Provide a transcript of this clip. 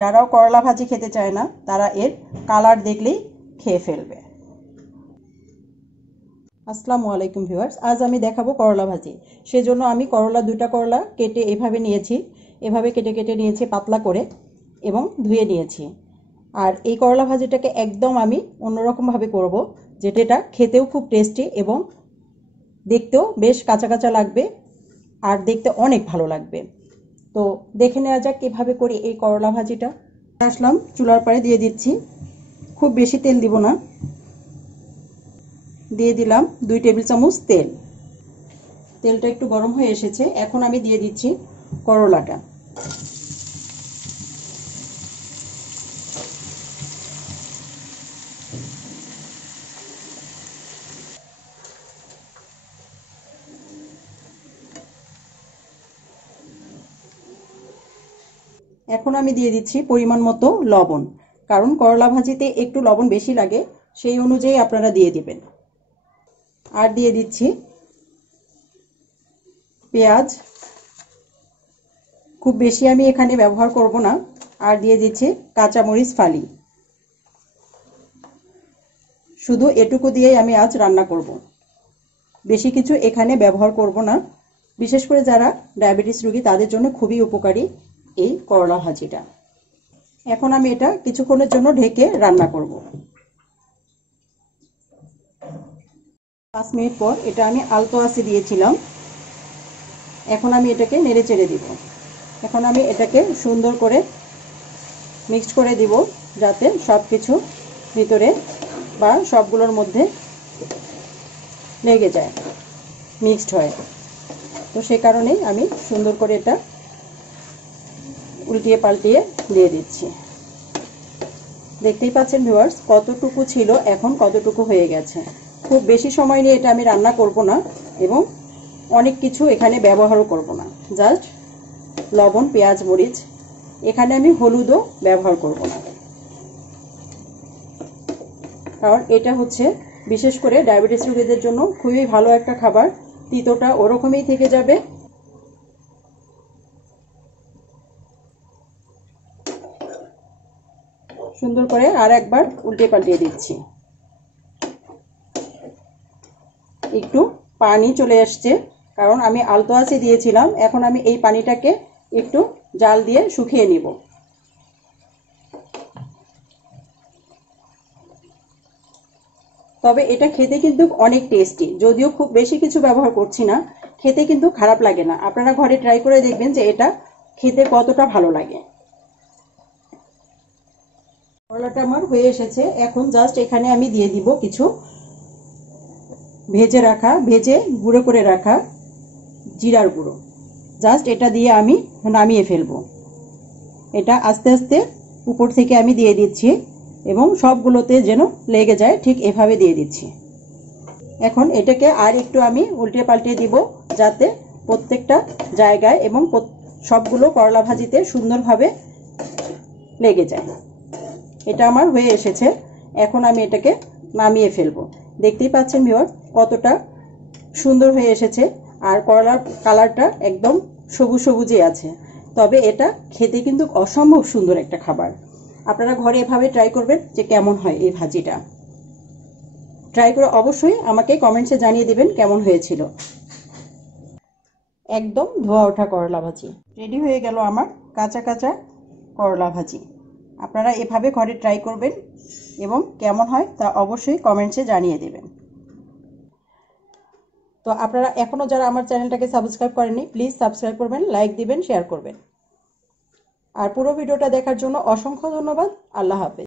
যারাও করলা ভাজি খেতে চায় না তারা এর কালার দেখলেই খেয়ে ফেলবে। আসসালামু আলাইকুম ভিউয়ার্স, আজ আমি দেখাবো করলা ভাজি। সেজন্য আমি দুইটা করলা কেটে এভাবে নিয়েছি, এভাবে কেটে কেটে নিয়েছি পাতলা করে এবং ধুয়ে নিয়েছি। আর এই করলা ভাজিটাকে একদম আমি অন্যরকমভাবে করব, যেটা খেতেও খুব টেস্টি এবং দেখতেও বেশ কাঁচা কাঁচা লাগবে আর দেখতে অনেক ভালো লাগবে। তো দেখে নেওয়া যাক কীভাবে করি এই করলা ভাজিটা। আসলাম চুলার পাড়ে, দিয়ে দিচ্ছি, খুব বেশি তেল দিব না, দিয়ে দিলাম 2 টেবিল চামচ তেল। তেলটা একটু গরম হয়ে এসেছে, এখন আমি দিয়ে দিচ্ছি করলাটা। এখন আমি দিয়ে দিচ্ছি পরিমাণ মতো লবণ, কারণ করলা ভাজিতে একটু লবণ বেশি লাগে, সেই অনুযায়ী আপনারা দিয়ে দিবেন। আর দিয়ে দিচ্ছি পেঁয়াজ, খুব বেশি আমি এখানে ব্যবহার করব না। আর দিয়ে দিচ্ছি কাঁচামরিচ ফালি, শুধু এটুকু দিয়েই আমি আজ রান্না করব, বেশি কিছু এখানে ব্যবহার করব না। বিশেষ করে যারা ডায়াবেটিস রোগী তাদের জন্য খুবই উপকারী এই করলা ভাজিটা। এখন আমি এটা কিছুক্ষণের জন্য ঢেকে রান্না করব। 5 মিনিট পর এটা আমি আলতো আঁচে দিয়েছিলাম, এখন আমি এটাকে নেড়ে চেড়ে দিব। এখন আমি এটাকে সুন্দর করে মিক্সড করে দিব, যাতে সব কিছু ভিতরে বা সবগুলোর মধ্যে লেগে যায়, মিক্সড হয়। তো সে কারণেই আমি সুন্দর করে এটা উল্টিয়ে পাল্টিয়ে দিয়ে দিচ্ছি। দেখতেই পাচ্ছেন ভিউয়ার্স কতটুকু ছিল, এখন কতটুকু হয়ে গেছে। খুব বেশি সময় নিয়ে এটা আমি রান্না করব না এবং অনেক কিছু এখানে ব্যবহারও করব না, জাস্ট লবণ, পেঁয়াজ, মরিচ, এখানে আমি হলুদও ব্যবহার করব না, কারণ এটা হচ্ছে বিশেষ করে ডায়াবেটিস রোগীদের জন্য খুবই ভালো একটা খাবার। তিতোটা ওরকমই থেকে যাবে। সুন্দর করে আর একবার উল্টে পাল্টিয়ে দিচ্ছি। একটু পানি চলে আসছে, কারণ আমি আলতো আঁচে দিয়েছিলাম। এখন আমি এই পানিটাকে একটু জাল দিয়ে শুকিয়ে নিব। তবে এটা খেতে কিন্তু অনেক টেস্টি, যদিও খুব বেশি কিছু ব্যবহার করছি না, খেতে কিন্তু খারাপ লাগে না। আপনারা ঘরে ট্রাই করে দেখবেন যে এটা খেতে কতটা ভালো লাগে। করলাটা আমার হয়ে এসেছে, এখন জাস্ট এখানে আমি দিয়ে দিব কিছু ভেজে গুঁড়ো করে রাখা জিরার গুঁড়ো। জাস্ট এটা দিয়ে আমি নামিয়ে ফেলবো। এটা আস্তে আস্তে উপর থেকে আমি দিয়ে দিচ্ছি এবং সবগুলোতে যেন লেগে যায় ঠিক এভাবে দিয়ে দিচ্ছি। এখন এটাকে আর একটু আমি উল্টে পাল্টে দিব, যাতে প্রত্যেকটা জায়গায় এবং সবগুলো করলা ভাজিতে সুন্দরভাবে লেগে যায়। এটা আমার হয়ে এসেছে, এখন আমি এটাকে নামিয়ে ফেলবো। দেখতেই পাচ্ছেন ভিউয়ার কতটা সুন্দর হয়ে এসেছে, আর করলার কালারটা একদম সবুজ সবুজে আছে। তবে এটা খেতে কিন্তু অসম্ভব সুন্দর একটা খাবার। আপনারা ঘরে এভাবে ট্রাই করবেন যে কেমন হয় এই ভাজিটা। ট্রাই করে অবশ্যই আমাকে কমেন্টসে জানিয়ে দিবেন কেমন হয়েছিল। একদম ধোয়া ওঠা করলা ভাজি রেডি হয়ে গেল আমার, কাঁচা কাঁচা করলা ভাজি। আপনারা এভাবে ঘরে ট্রাই করবেন এবং কেমন হয় তা অবশ্যই কমেন্টসে জানিয়ে দেবেন। তো আপনারা এখনও যারা আমার চ্যানেলটাকে সাবস্ক্রাইব করেননি, প্লিজ সাবস্ক্রাইব করবেন, লাইক দিবেন, শেয়ার করবেন। আর পুরো ভিডিওটা দেখার জন্য অসংখ্য ধন্যবাদ। আল্লাহ হাফেজ।